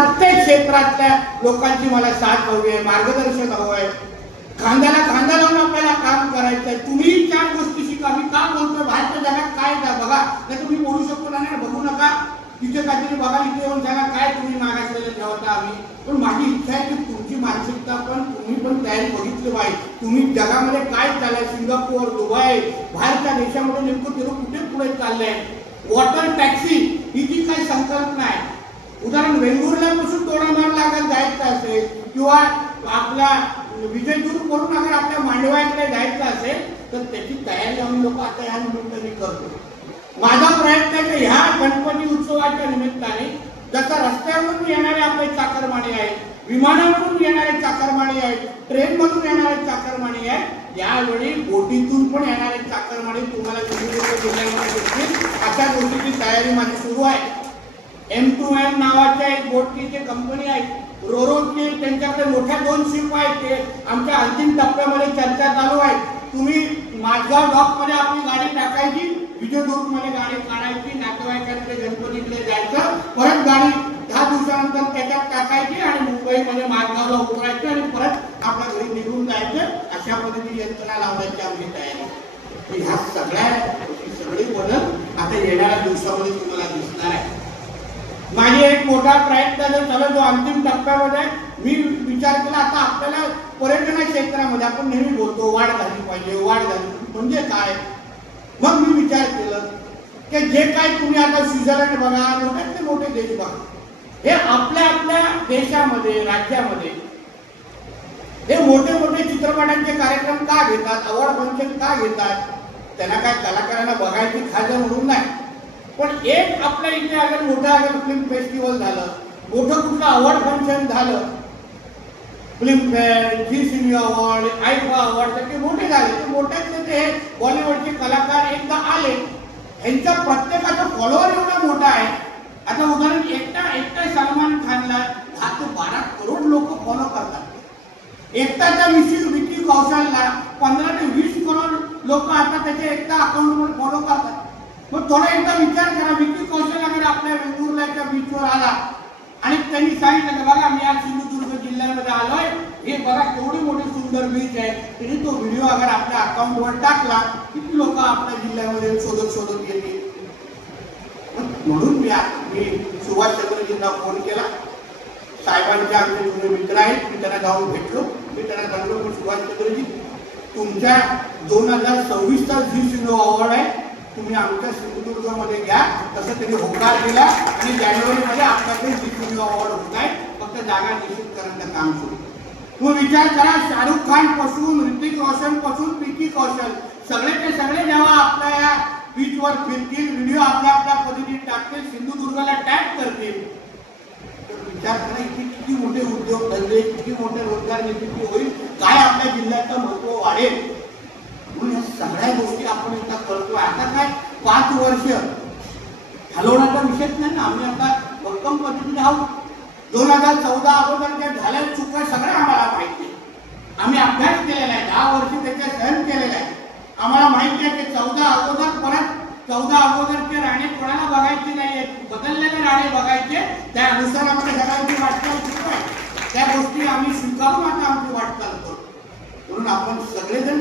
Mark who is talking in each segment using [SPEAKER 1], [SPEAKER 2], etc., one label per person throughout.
[SPEAKER 1] प्रत्येक क्षेत्रातल्या लोकांची मला साथ हवी आहे मार्गदर्शन हवं आहे. खांद्याला खांदा लावून आपल्याला काम करायचं आहे. तुम्ही चार गोष्टी शिका. मी का बोलतोय? बाहेरच्या जगात काय द्या बघा. नाही तुम्ही बोलू शकतो नाही? बघू नका. तिथे काहीतरी बघा इथे येऊन सांगा काय तुम्ही मागासलेलं ठेवता आम्ही. पण माझी इच्छा आहे की तुमची मानसिकता पण तुम्ही पण तयारी बघितली पाहिजे. तुम्ही जगामध्ये काय चाललंय? सिंगापूर दुबई बाहेरच्या देशामध्ये नेमकं तिथं कुठे पुढे चाललंय? वॉटर टॅक्सी ही जी काही संकल्पना आहे उदाहरण वेंगुर्ला पासून तोडामार लागत जायचं असेल किंवा आपला विजयदुर्ग करून अगर आपल्या मांडवाकडे जायचं असेल तर त्याची तयारी आम्ही लोक आता ह्या निमित्ताने करतो. माझा प्रयत्न आहे की ह्या गणपती उत्सवाच्या निमित्ताने जसा रस्त्यावरून येणारे आपले चाकरमाने आहेत विमानावरून येणारे चाकरमाने आहेत ट्रेन मधून येणारे चाकरमाने आहेत यावेळी बोटीतून पण येणारे चाकरमाने तुम्हाला सिंधुदुर्ग जिल्ह्यामध्ये अशा गोष्टीची तयारी माझी सुरू आहे. एम टू एम नावाच्या एक बोटची जे कंपनी आहे. रोरोची त्यांच्याकडे मोठ्या दोन शिप आहेत. ते आमच्या अंतिम टप्प्यामध्ये चर्चा चालू आहे. तुम्ही माझगाव डॉकमध्ये आपली गाडी टाकायची विजयदुर्गमध्ये गाडी काढायची नातेवाईकांकडे गणपतीकडे जायचं. परत गाडी दहा दिवसानंतर त्याच्यात टाकायची आणि मुंबईमध्ये माझगावला उतरायचं आणि परत आपल्या घरी निघून जायचं. अशा पद्धतीने यंत्रणा लावण्याची आमची तयारी ह्या सगळ्या सगळी बदल आता येणाऱ्या दिवसामध्ये तुम्हाला दिसणार आहे. माझी एक मोठा प्रयत्न जो झाला जो अंतिम टप्प्यामध्ये मी विचार केला आता आपल्याला पर्यटन क्षेत्रामध्ये आपण नेहमी बोलतो वाढ झाली पाहिजे वाढ झाली म्हणजे काय? मग मी विचार केलं की जे काय तुम्ही आता स्वित्झर्लंड बघा मोठ्यातले मोठे देश बघा. हे आपल्या आपल्या देशामध्ये राज्यामध्ये हे मोठे मोठे चित्रपटांचे कार्यक्रम का घेतात अवॉर्ड फंक्शन का घेतात त्यांना काय कलाकारांना बघायची खाजं म्हणून नाही. पण एक आपल्या इथे अगर मोठं अगर फिल्म फेस्टिवल झालं मोठं कुठलं अवॉर्ड फंक्शन झालं Filmfare Zee cine award IIFA award ते मोठे झाले. ते मोठ्यातले ते बॉलिवूडचे कलाकार एकदा आले. ह्यांचा प्रत्येकाचा फॉलोअर एवढा मोठा आहे. आता उदाहरण एकटा एकटा सलमान खानला दहा ते बारा करोड लोक फॉलो करतात. एकटाच्या मिसिस विकी कौशलला पंधरा ते वीस करोड लोक आता त्याच्या एकटा अकाउंटवर फॉलो करतात. मग थोडा एकदा विचार करा विकी कौशल अगर आपल्या वेंगुर्ल्याच्या बीचवर आला. आणि त्यांनी सांगितलं की बघा मी आज सिंधुदुर्ग जिल्ह्यामध्ये आलोय. हे बघा केवढी मोठी सुंदर बीच आहे. त्यांनी तो व्हिडिओ अगर आपल्या अकाउंटवर टाकला किती लोक आपल्या जिल्ह्यामध्ये शोधत शोधत येतील म्हणून मी मी सुभाष चंद्रजींना फोन केला. साहेबांचे आमचे जुने मित्र आहेत मी त्यांना जाऊन भेटलो. मी त्यांना सांगलो पण सुभाष चंद्रजी तुमच्या दोन हजार सव्वीसचा झी सिनो अवॉर्ड आहे. तुम्ही आमच्या सिंधुदुर्गमध्ये घ्या. तसं त्यांनी होकार दिला. आणि जानेवारीमध्ये आपल्याकडे झी अवॉर्ड होत आहे फक्त जागा निश्चित करण्याचं काम सुरू. आहे. विचार करा शाहरुख खानपासून ऋतिक रोशनपासून पिकी कौशल सगळे ते सगळे जेव्हा आपल्या या बीचवर फिरतील व्हिडिओ आपल्या आपल्या पद्धतीने टाकतील सिंधुदुर्गला टॅग करतील. तर विचार करा इथे किती मोठे उद्योग धंदे किती मोठे रोजगार निर्मिती होईल काय आपल्या जिल्ह्याचं महत्त्व वाढेल? सगळ्या गोष्टी आपण एकदा करतो आता काय? पाच वर्ष. हलवण्याचा विषयच नाही ना. आम्ही आता भक्कम पद्धतीने आहोत. दोन हजार चौदा अगोदर त्या झाल्या चुका सगळ्या आम्हाला माहिती आम्ही अभ्यास केलेला आहे. दहा वर्ष त्याच्या सहन केलेला आहे. आम्हाला माहिती आहे की चौदा अगोदर परत चौदा अगोदरचे राणे कोणाला बघायचे नाहीये? बदललेले राणे बघायचे. त्यानुसार आपल्या सगळ्यांची वाटचाल सुरू आहे. त्या गोष्टी आम्ही स्वीकारून आता आमची वाटचाल करतो. म्हणून आपण सगळेजण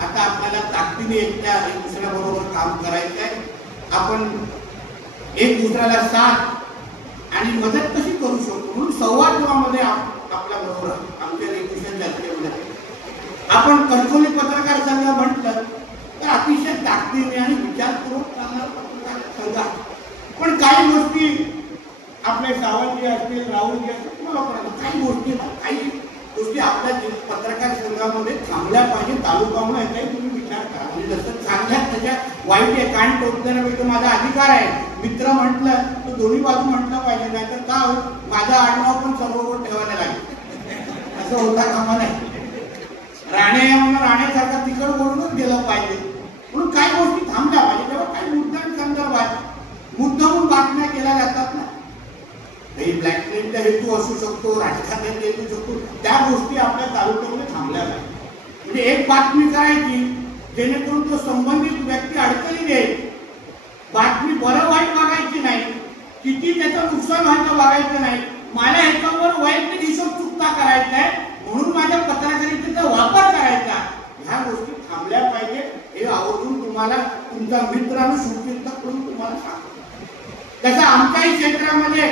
[SPEAKER 1] आता आपल्याला ताकदीने एकट्या एक दुसऱ्याबरोबर काम करायचं आहे आपण एक दुसऱ्याला साथ आणि मदत कशी करू शकतो म्हणून संवादमध्ये आपल्या बरोबर आमच्या रेडिएशन जातीमध्ये. आपण कणकोली पत्रकार संघ म्हटलं तर अतिशय ताकदीने आणि विचारपूर्वक चालणारा पत्रकार संघ पण काही गोष्टी आपले सावंतजी असतील राहुलजी असतील काही गोष्टी ना तुम्ही आपल्या पत्रकार संघामध्ये थांबल्या पाहिजे तालुका म्हणून याचाही तुम्ही विचार करा. म्हणजे जसं चांगल्या त्याच्या वाईट आहे कान टोचण्यापेक्षा माझा अधिकार आहे. मित्र म्हटलं तर दोन्ही बाजू म्हटलं पाहिजे नाहीतर का हो माझा आडनाव पण सर्व ठेवायला लागेल. असं होता कामा नाही राणे म्हणून राणेसारखा तिकड बोलूनच गेलं पाहिजे. म्हणून काही गोष्टी थांबल्या पाहिजे तेव्हा काही मुद्द्यांसंदर्भात मुद्दामून बातम्या काही हेतू असू शकतो राजकारणाचा हेतू शकतो त्या गोष्टी आपल्या तालुक्यामध्ये थांबल्या पाहिजे. म्हणजे एक बातमी करायची जेणेकरून तो संबंधित व्यक्ती अडचणीत येईल बातमी बरं वाईट बघायची नाही किती त्याचं नुकसान व्हायचं बघायचं नाही मला ह्याच्यावर वैयक्तिक हिशोब चुकता करायचा आहे म्हणून माझ्या पत्रकारितेचा वापर करायचा. ह्या गोष्टी थांबल्या पाहिजे हे आवर्जून तुम्हाला तुमच्या मित्रांनो सुचिंतक करून तुम्हाला सांगतो. तसं आमच्याही क्षेत्रामध्ये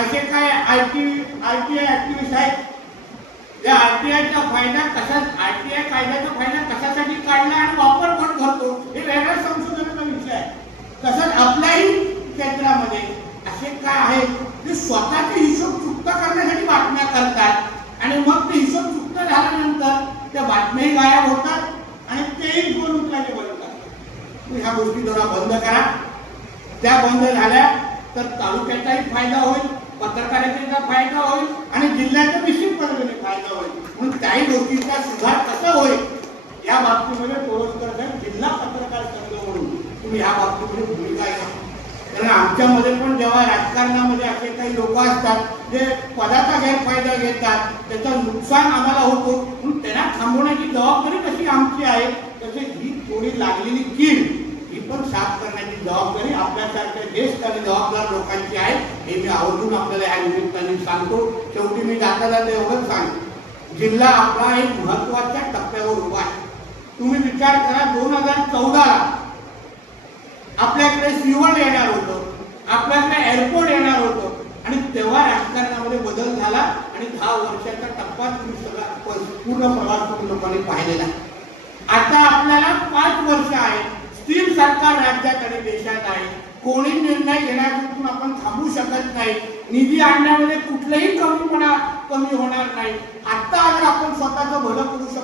[SPEAKER 1] असे काय I T I T I activist आहेत या आयचा फायदा कशा आय कायद्याचा फायदा कशासाठी काढला आणि वापर कोण करतो? हे वेगळ्या संशोधनाचा विषय आहे. तसंच आपल्याही क्षेत्रामध्ये असे काय आहेत ते स्वतःचे हिशोब चुकता करण्यासाठी बातम्या करतात. आणि मग ते हिशोब चुकता झाल्यानंतर त्या बातम्याही गायब होतात आणि तेही दोन उचलायचे बनतात ह्या गोष्टी जरा बंद करा. त्या बंद झाल्या तर तालुक्याचाही फायदा होईल. पत्रकारितेचा फायदा होईल आणि जिल्ह्याचा निश्चितपणे फायदा होईल? म्हणून त्याही गोष्टींचा सुधार कसा होईल? या बाबतीमध्ये तोरसकर साहेब जिल्हा पत्रकार संघ म्हणून तुम्ही या बाबतीमध्ये भूमिका घ्या. कारण आमच्यामध्ये पण जेव्हा राजकारणामध्ये असे काही लोक असतात जे पदाचा गैरफायदा घेतात त्याचं नुकसान आम्हाला होतो म्हणून त्यांना थांबवण्याची जबाबदारी कशी आमची आहे तसे ही थोडी लागलेली कीड ही पण साफ करण्याची जबाबदारी आपल्यासारख्या ज्येष्ठ आणि जबाबदार लोकांची आहे. हे मी आवर्जून आपल्याला या निमित्ताने सांगतो. शेवटी मी जाताना एवढंच सांगतो जिल्हा आपला एक महत्त्वाच्या टप्प्यावर उभा आहे. तुम्ही विचार करा दोन हजार चौदाला आपल्याकडे सिवण येणार होतं आपल्याकडे एअरपोर्ट येणार होतं आणि तेव्हा राजकारणामध्ये बदल झाला आणि दहा वर्षाचा टप्पा तुम्ही सगळा पूर्ण प्रवास करून लोकांनी पाहिलेला आता आपल्याला पाच वर्ष आहे स्थिर सरकार राज्यात आणि देशात आहे. कोणी निर्णय घेण्यापासून आपण थांबू शकत नाही. निधी आणण्यामध्ये कुठलंही कमीपणा कमी होणार नाही. आता अगर आपण स्वतःचं भलं करू शकतो